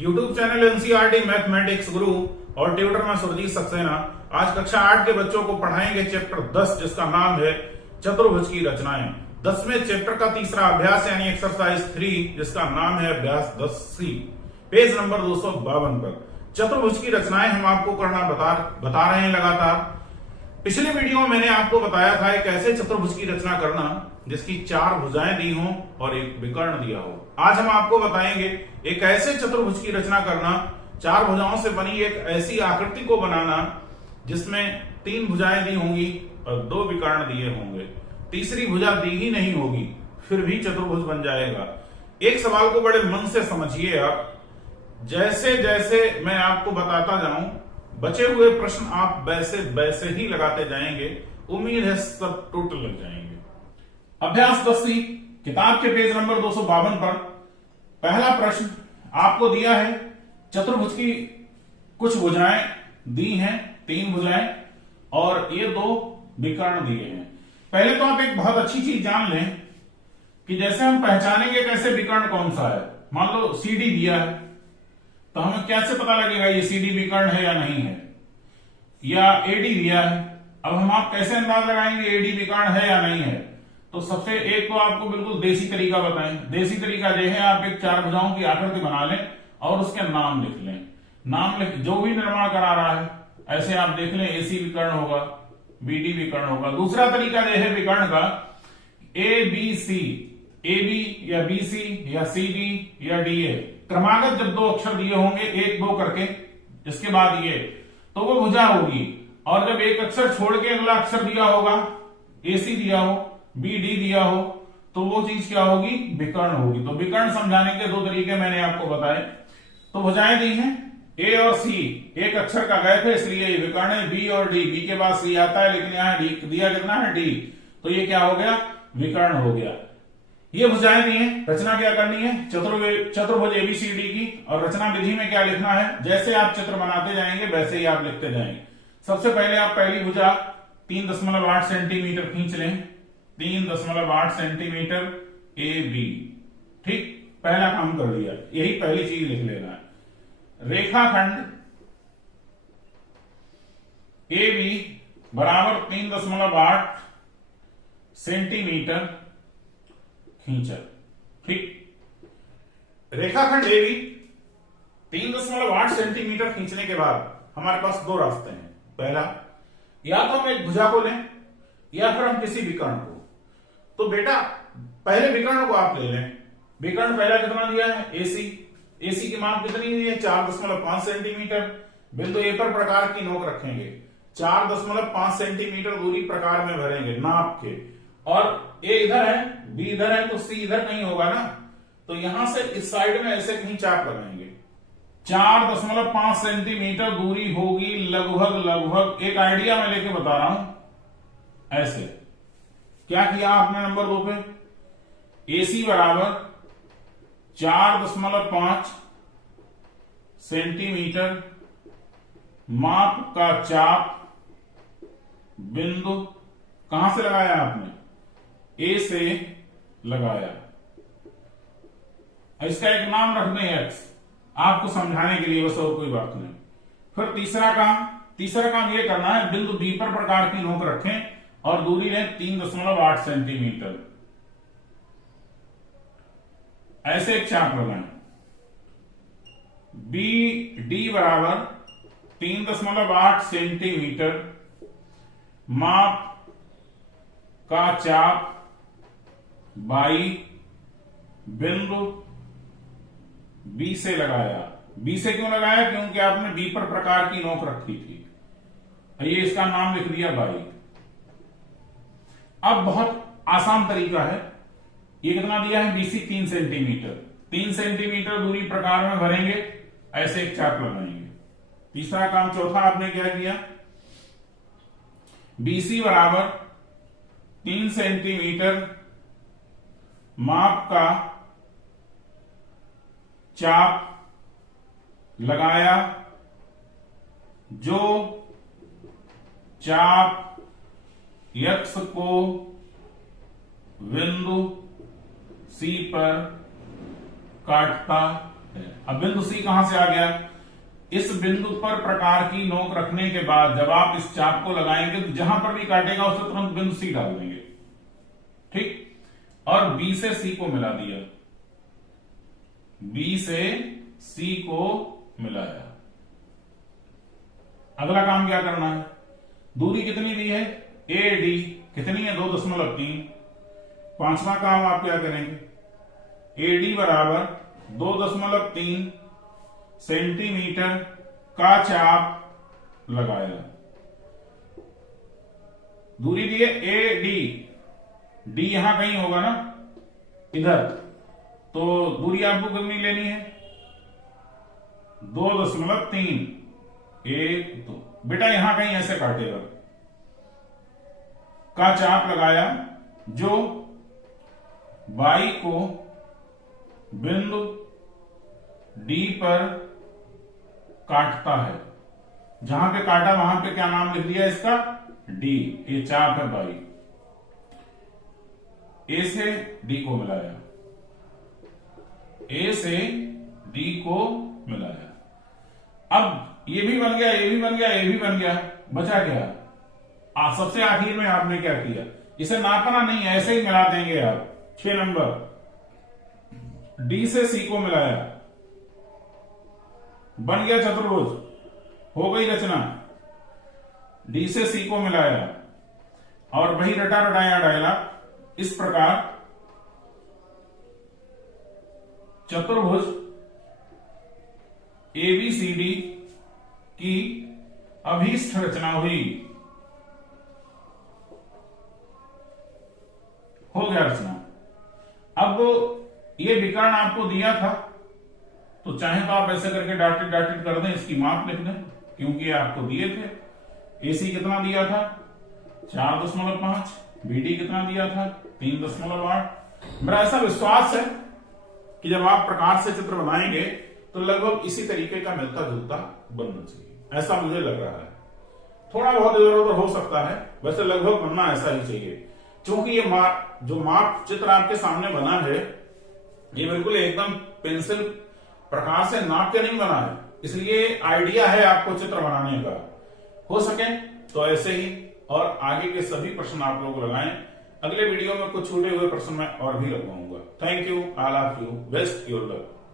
YouTube channel NCERT mathematics गुरु और tutor में सुरजीत सक्सेना आज कक्षा 8 के बच्चों को पढ़ाएंगे चैप्टर 10 जिसका नाम है चतुर्भुज की रचनाएं। 10वें चैप्टर का तीसरा अभ्यास यानी एक्सरसाइज 3 जिसका नाम है अभ्यास 10C, पेज नंबर 252 पर। चतुर्भुज की रचनाएं हम आपको करना बता रहे हैं लगातार। पिछले वीडियो में मैंने आपको बताया था एक ऐसे चतुर्भुज की रचना करना जिसकी 4 भुजाएं दी हों और एक विकर्ण दिया हो। आज हम आपको बताएंगे एक ऐसे चतुर्भुज की रचना करना, 4 भुजाओं से बनी एक ऐसी आकृति को बनाना जिसमें 3 भुजाएं दी होंगी और 2 विकर्ण दिए होंगे। तीसरी भुजा दी ही नहीं होगी, फिर भी चतुर्भुज बन जाएगा। एक सवाल को बड़े मन से समझिए आप। जैसे जैसे मैं आपको बताता जाऊं, बचे हुए प्रश्न आप वैसे ही लगाते जाएंगे। उम्मीद है सब टोटल लग जाएंगे। अभ्यास 10C किताब के पेज नंबर 252 पर पहला प्रश्न आपको दिया है। चतुर्भुज की कुछ भुजाएं दी हैं, 3 भुजाएं और ये 2 विकर्ण दिए हैं। पहले तो आप एक बहुत अच्छी चीज जान लें कि जैसे हम पहचानेंगे कैसे विकर्ण कौन सा है। मान लो CD दिया है तो हमें कैसे पता लगेगा ये CD विकर्ण है या नहीं है, या AD दिया है। अब हम आप कैसे अंदाज लगाएंगे AD विकर्ण है या नहीं है। तो सबसे एक तो आपको बिल्कुल देसी तरीका बताएं। देसी तरीका यह है, आप एक 4 भुजाओं की आकृति बना लें और उसके नाम लिख लें। नाम लिख, जो भी निर्माण करा रहा है ऐसे आप देख लें। AC विकर्ण होगा, BD विकर्ण होगा। दूसरा तरीका यह है विकर्ण का, ABC, AB या BC या CD या DA, क्रमागत जब 2 अक्षर दिए होंगे 1-2 करके, इसके बाद ये, तो वो भुजा होगी। और जब एक अक्षर छोड़ के अगला अक्षर दिया होगा, AC दिया हो, BD दिया हो, तो वो चीज क्या होगी, विकर्ण होगी। तो विकर्ण समझाने के 2 तरीके मैंने आपको बताए। तो भुजाएं दी हैं A और C, एक अक्षर का गैप है इसलिए ये विकर्ण है। B और D, B के बाद C आता है लेकिन यहाँ D दिया कितना है, D, तो ये क्या हो गया, विकर्ण हो गया। ये भुजाएं दी हैं। रचना क्या करनी है, चतुर्भुज ABCD की। और रचना विधि में क्या लिखना है, जैसे आप चित्र बनाते जाएंगे वैसे ही आप लिखते जाएंगे। सबसे पहले आप पहली भुजा 3.8 सेंटीमीटर खींच लें। 3.8 सेंटीमीटर AB, ठीक, पहला काम कर लिया। यही पहली चीज लिख लेना है। रेखाखंड AB बराबर 3.8 सेंटीमीटर खींचा, ठीक। रेखाखंड AB 3.8 सेंटीमीटर खींचने के बाद हमारे पास 2 रास्ते हैं। पहला, या तो हम एक भुजा को लें या फिर हम किसी विकर्ण को। तो बेटा पहले विकर्ण को आप ले लें। विकर्ण पहला कितना दिया है, AC। AC की माप कितनी दी है, 4.5 सेंटीमीटर। बिंदु A पर प्रकार की नोक रखेंगे, 4.5 सेंटीमीटर दूरी प्रकार में भरेंगे नाप के। और A इधर है, B इधर है, तो C इधर कहीं होगा ना। तो यहां से इस साइड में ऐसे कहीं चाप लगाएंगे। 4.5 सेंटीमीटर दूरी होगी लगभग। एक आइडिया मैं लेके बता रहा हूं। ऐसे क्या किया आपने नंबर 2 पे, AC बराबर 4.5 सेंटीमीटर, माप का चाप, बिंदु कहां से लगाया आपने, A से लगाया। इसका एक नाम रख दें X, आपको समझाने के लिए, बस और कोई बात नहीं। फिर तीसरा काम ये करना है, बिंदु B पर प्रकार की नोक रखें और दूरी लें 3.8 सेंटीमीटर। ऐसे एक चाप लगाएं। BD बराबर 3.8 सेंटीमीटर, माप का चाप बाई, बिंदु B से लगाया। B से क्यों लगाया, क्योंकि आपने B पर प्रकार की नोक रखी थी। ये इसका नाम लिख दिया बाई। अब बहुत आसान तरीका है। ये कितना दिया है, BC 3 सेंटीमीटर। 3 सेंटीमीटर दूरी प्रकार में भरेंगे, ऐसे एक चाप लगाएंगे। तीसरा काम, चौथा आपने क्या किया, BC बराबर 3 सेंटीमीटर, माप का चाप लगाया। जो चाप X को बिंदु C पर काटता है। अब बिंदु सी कहां से आ गया? इस बिंदु पर प्रकार की नोक रखने के बाद जब आप इस चाप को लगाएंगे तो जहां पर भी काटेगा उसे तुरंत बिंदु सी डाल देंगे, ठीक। और बी से सी को मिला दिया, बी से सी को मिलाया। अगला काम क्या करना है? दूरी कितनी दी है? ए डी कितनी है? 2.3। पांचवा काम आप क्या करेंगे? ए डी बराबर 2.3 सेंटीमीटर का चाप लगाया। दूरी दी है ए डी, डी यहां कहीं होगा ना, इधर, तो दूरी आपको कितनी लेनी है? 2.3। एक तो बेटा यहां कहीं ऐसे काटेगा, का चाप लगाया जो बाई को बिंदु डी पर काटता है। जहां पे काटा वहां पे क्या नाम लिख दिया इसका? डी। ये चाप है बाई। ए से डी को मिलाया, ए से डी को मिलाया। अब ये भी बन गया, ये भी बन गया, ये भी बन गया, बचा क्या? सबसे आखिर में आपने क्या किया? इसे नापना नहीं है, ऐसे ही मिला देंगे आप। 6 नंबर, डी से सी को मिलाया, बन गया चतुर्भुज, हो गई रचना। डी से सी को मिलाया और वही रटा रटाया डायला। इस प्रकार चतुर्भुज एबीसीडी की अभीष्ट रचना हुई। हो गया रचना। अब ये विकर्ण आपको दिया था तो चाहे तो आप ऐसे करके डाटेड डाटेड कर दें, इसकी माप लिख दें, क्योंकि ये आपको दिए थे। एसी कितना दिया था? 4.5। बीडी कितना दिया था? 3.8। मेरा ऐसा विश्वास है कि जब आप प्रकार से चित्र बनाएंगे तो लगभग इसी तरीके का मिलता जुलता बनना चाहिए, ऐसा मुझे लग रहा है। थोड़ा बहुत इधर उधर हो सकता है, वैसे लगभग बनना ऐसा ही चाहिए। क्योंकि ये जो माप चित्र आपके सामने बना है ये बिल्कुल एकदम पेंसिल प्रकार से नाप के नहीं बना है, इसलिए आइडिया है आपको चित्र बनाने का। हो सके तो ऐसे ही और आगे के सभी प्रश्न आप लोग लगाएं। अगले वीडियो में कुछ छूटे हुए प्रश्न मैं और भी लगवाऊंगा। Thank you, all of you, best your luck.